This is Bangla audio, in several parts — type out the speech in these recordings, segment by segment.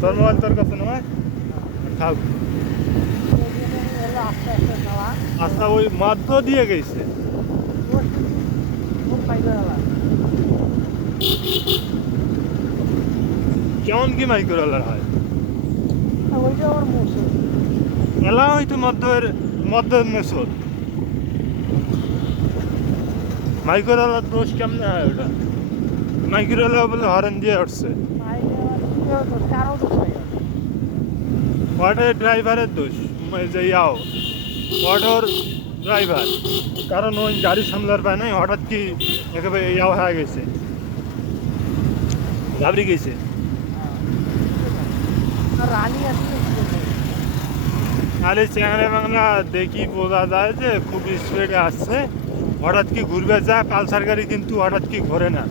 তোর মোবাইল তোর কাছে নয় থাক। আচ্ছা ওই মধ্য দিয়ে গেছে কেমন কি মাইক্রোলার হয় এলা হয়তো মধ্যের মেসর মাইক্রোলার দোষ কেমনে হয় ওটা মাইক্রোলা বলে হরেন দিয়ে উঠছে ওটা ড্রাইভারের দোষ যে ইয়াও অটোর ড্রাইভার কারণ ওই গাড়ি সামলার পায় নাই হঠাৎ কি একেবারে ইয়াও হয়ে গেছে ঘাবড়ে গেছে আর এই চ্যাংড়া বাংলা দেখি বোঝা যায় যে খুব স্পিডে আসছে হঠাৎ কি ঘুরবে যায় পালসার গাড়ি কিন্তু হঠাৎ কি ঘোরে না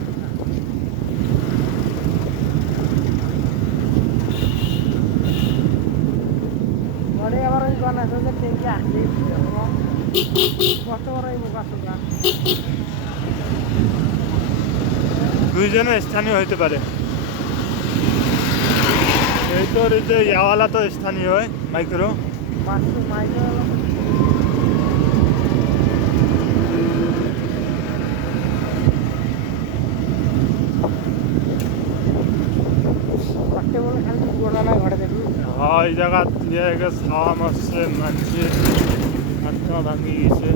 দুইজনে স্থানীয় হইতে পারে এই তোর এই যে ইয়াওয়ালা তো স্থানীয় হয় মাইক্রো এই জায়গা ছাওয়া মারছে মানছে আত্মা ভাঙি গেছে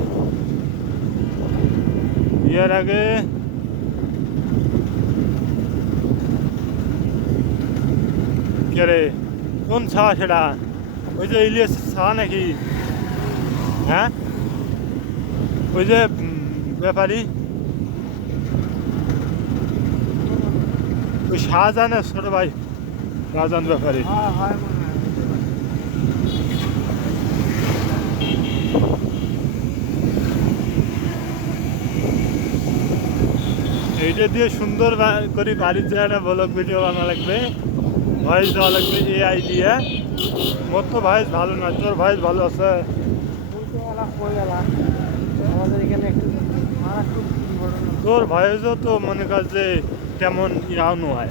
বিয়ের আগে কে কোন ছাওয়া সেটা ওই যে ইলিয়াস ছাওয়া নাকি হ্যাঁ ওই যে ব্যাপারী ওই শাহজাহানের ছোট ভাই শাহজাহান ব্যাপারী এইটা দিয়ে সুন্দর করে বাড়ির জায়গাটা ব্লগ ভিডিও বানা লাগবে ভয়েস দেওয়া লাগবে এআই দিয়ে মোর তো ভয়েস ভালো না তোর ভয়েস ভালো আছে তোর ভয়েসও তো মনে কর যে তেমন ইয়াও নয়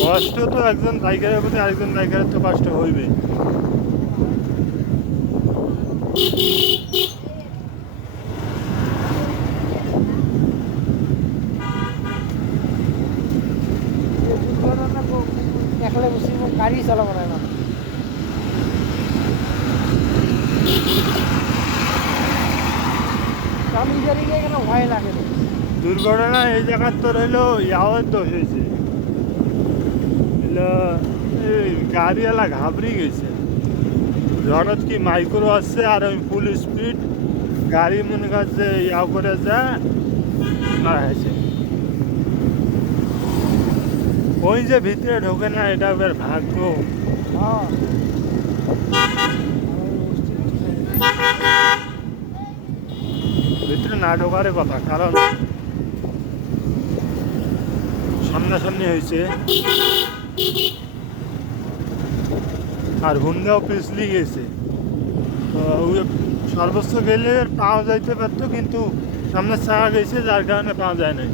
কষ্ট তো একজন বাইকারের প্রতি আরেকজন বাইকারের তো কষ্ট হইবে গাড়ি চালাবো না ভয় লাগে দুর্ঘটনা এই জায়গার তো রইলো ইয়াওয়ার দোষ হয়েছে গাড়িওয়ালা ঘাবড়ে গেছে হঠাৎ কি মাইক্রো আসছে আর ওই ফুল স্পিড গাড়ি মনে করছে ইয়াও করে যা হয়েছে ওই যে ভিতরে ঢোকে না এটা বের ভাগ্য ভিতরে না ঢোকার কথা কারণ সামনাসামনি হয়েছে আর হুন্ডাও পিছলি গেছে সর্বোচ্চ গেলে পাওয়া যাইতে পারতো কিন্তু সামনে ছাড়া গেছে যার কারণে পাওয়া যায় নাই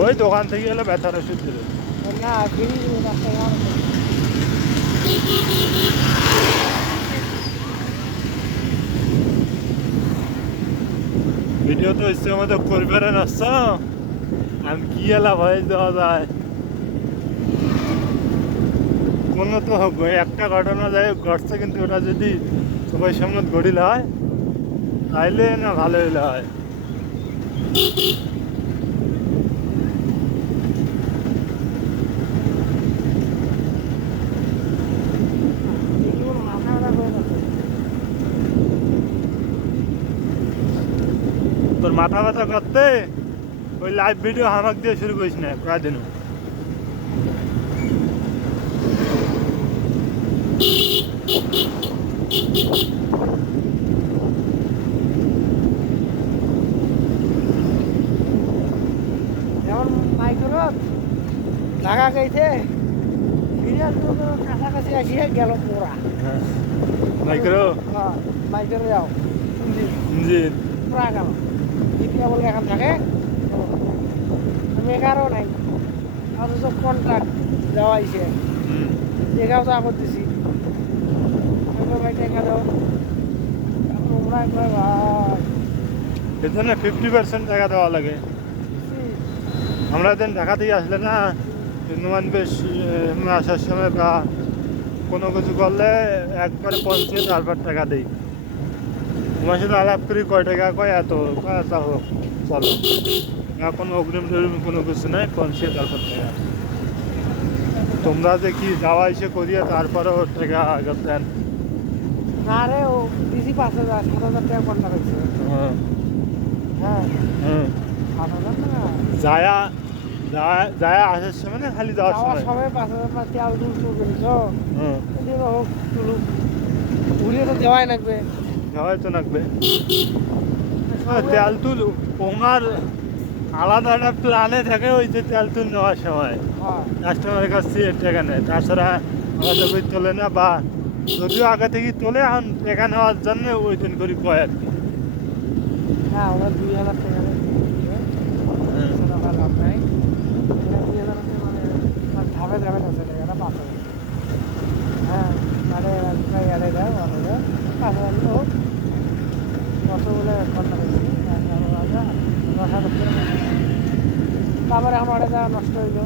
ওই দোকান থেকে এলো ব্যথার ওষুধ দিল ভিডিও তো ইচ্ছে মতো করবে না আমি কি এলা ভয়েস দেওয়া যায় কোনো তো একটা ঘটনা যায় ঘটছে কিন্তু ওটা যদি সবাই সামনে গড়িল হয় তাইলে না ভালো হইলে হয় তোর মাথা ব্যথা করতে ওই লাইভ ভিডিও হামাক দিয়ে শুরু করিস না কয়েকদিনও। যেমন মাইক্রোত ঢাকা গেছে ফিরে কাছাকাছি আসিয়া গেল পোড়া। মাইক্রো হ্যাঁ মাইক্রো যাও ইঞ্জিন পোড়া গেল দ্বিতীয় বলে এখন থাকে মেকারও নাই অথচ কন্ট্রাক্ট দেওয়াইছে টেকাও তো আগত দিছি ভাই টেকা দাও তোমরা কয় ভাই এর জন্য 50% টাকা দেওয়া লাগে। আমরা দিন ঢাকা থেকে আসলে না নুমান বেশ আসার সময় বা কোনো কিছু করলে একবারে পৌঁছে তারপর টাকা দেই। তোমার সাথে আলাপ করি কয় টাকা কয় এত কয় এত হোক চলো না, কোনো অগ্রিম টগ্রিম কোনো কিছু নাই, পৌঁছে তারপর টাকা। তোমরা যে কি যাওয়া এসে করিয়া তারপরেও টাকা আগে দেন। না রে ও দিছি 5,000 7,000 টাকা কন্ট্রাক্ট হয়েছে। হ্যাঁ হ্যাঁ হ্যাঁ 7,000 টাকা যায়া যায়া আসার সময় না খালি যাওয়ার যাওয়ার সময়। সময় 5,000 টাকা তেল তুল করেছ হ্যাঁ দিন হোক তুলু ঘুরিয়ে তো দেওয়াই লাগবে। যাওয়াই তো লাগবে। তেল তুল ওনার আলাদা একটা প্ল্যানে থাকে ওই যে তেল তুল নেওয়ার সময় হ্যাঁ কাস্টমারের কাছ থেকে টাকা নেয়, তাছাড়া আলাদা করে তোলে না, বা যদিও আগে থেকে তোলে এখন টাকা নেওয়ার জন্য ওই দিন করে কয় আর কি। হ্যাঁ ওরা 2,000 টাকা নেয়। লাভ নাই 2,000 টাকা মানে ধাপে ধাপে আছে টাকাটা 5,000। হ্যাঁ মানে প্রায় এড়ে দেয় 5,000 তো হোক কত বলে কন্ট্রাক্ট হয়েছে 10,000 টাকা। তারপরে এখন অর্ডার দেওয়া নষ্ট হইলো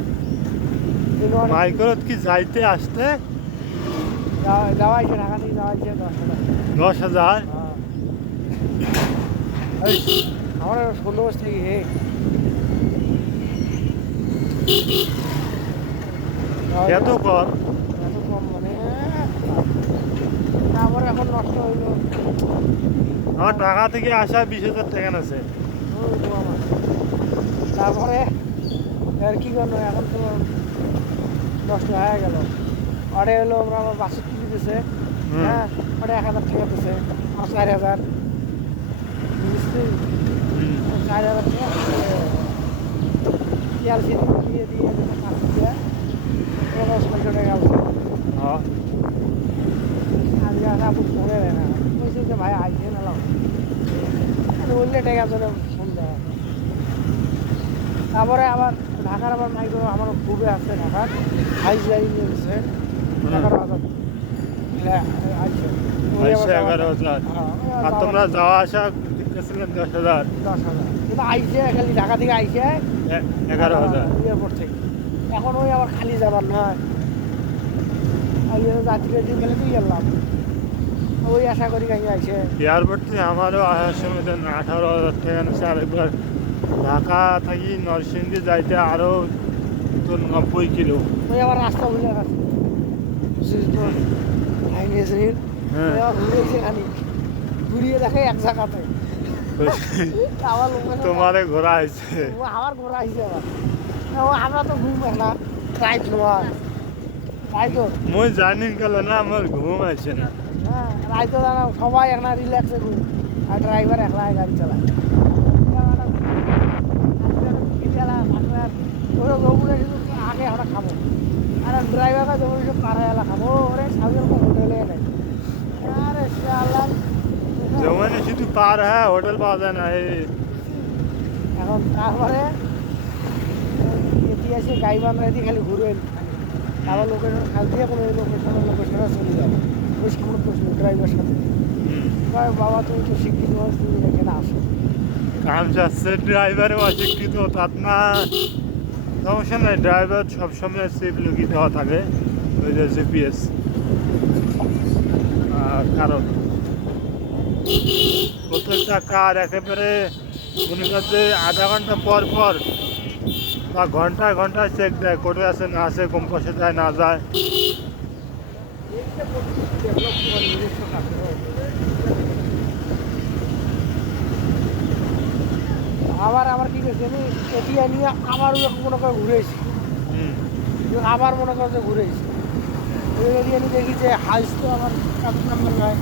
মাইক্রোত কি যাইতে আসতে যাওয়া হয়েছে ঢাকা থেকে যাওয়া হয়েছে 10,000। 10,000? এই আমার 16 বছর থেকে হে এত কম? এত কম মানে তারপরে এখন নষ্ট হইলো। আমার ঢাকা থেকে আসা 20,000 টাকা আছে। তারপরে আর কি করলো এখন তো নষ্ট হয়ে গেল। অর্ডার হলো আমরা আমার 62 দিতেছে। হ্যাঁ ওটা 1,000 টাকা দিতেছে আর 4,000 বুঝছি 4,000 টাকা তেল সিটি দিয়ে দিয়ে কাজ দিয়ে 10,000 টাকা আছে। হ্যাঁ আজকে আসা আপনি করে দেয় না বলছি যে ভাই আইসে নালাম বললে টাকা ধরে ফোন দেয়। তারপরে আবার ঢাকার আবার মাইক্রো আমার খুবই আসছে ঢাকার হাইস গাড়ি নিয়ে গেছে ঢাকার বাজার আইসে 11,000। আর তোমরা যাওয়া আসা দিতেছিলেন 10,000? 10,000 কিন্তু আইসে খালি ঢাকা থেকে আইসে 11,000। এয়ারপোর্ট থেকে। এখন ওই আবার খালি যাবার নয় আর যাত্রীরা দিন গেলে তুই গেলাম ওই আশা করি কাছে আইসে। এয়ারপোর্ট থেকে আমারও আসার সময় 18,000 টাকা নিচ্ছে। আরেকবার ঢাকা থাকি নরসিংদী যাইতে আরও তোর 90 কিলো। ওই আবার রাস্তা ভুলে গেছে হ্যাঁ ঘুরেছে খানি ঘুরিয়ে দেখে এক জায়গাতে আবার তোমারে ঘোরা হয়েছে। আবার ঘোরা আইসে আবার আমরা তো ঘুম না রাইট নোয়ার রাইতো মই জানি গেল না আমার ঘুম আসে না। হ্যাঁ রাইতো জানা সবাই একটা রিল্যাক্সে ঘুম আর ড্রাইভার একলা গাড়ি চালায় ওরা গৌড়ে শুধু আগে আমরা খাবো আর ড্রাইভারকে যেমন সব পাড়ায় খাবো ওরে সামনের হোটেলে নেই আরে আল্লাহ যেমন শুধু পার হ্যাঁ হোটেল পাওয়া যায় না। এই এখন তারপরে এটি এসে গাই বান্ধা দিয়ে খালি ঘুরে আবার লোকেশন খাল দিয়ে কোনো লোকেশনে চলে যাবে ওই সামনে প্রশ্ন ড্রাইভার সাথে বাবা তুমি তো শিক্ষিত মানুষ তুমি এখানে আসো কাম যাচ্ছে ড্রাইভারও অশিক্ষিত তাত না সমস্যা নাই। ড্রাইভার সবসময় সেফ লুকি দেওয়া থাকে ওই যে জিপিএস। কারণ প্রত্যেকটা কার একেবারে মনে করছে আধা ঘন্টা পর পর বা ঘন্টায় ঘন্টায় চেক দেয় কোটে আছে না আছে, কম পয়সা যায় না যায়। আবার আমার কি করছি আমি এটিএম নিয়ে আবার মনে করে ঘুরে এসেছি হুম। আবার মনে করো যে ঘুরে এসেছি এটিএম দেখি যে হাইস তো আমার কাগজ নাম্বার নয়